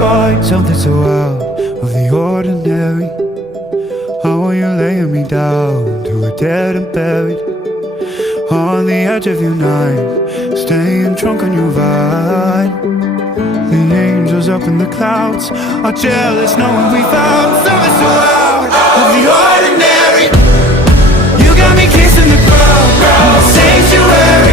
find something so out of the ordinary. How are you laying me down to a dead and buried on the edge of your night, staying drunk on your vine. The angels up in the clouds are jealous knowing we found something so out of the ordinary. You got me kissing the ground in the sanctuary.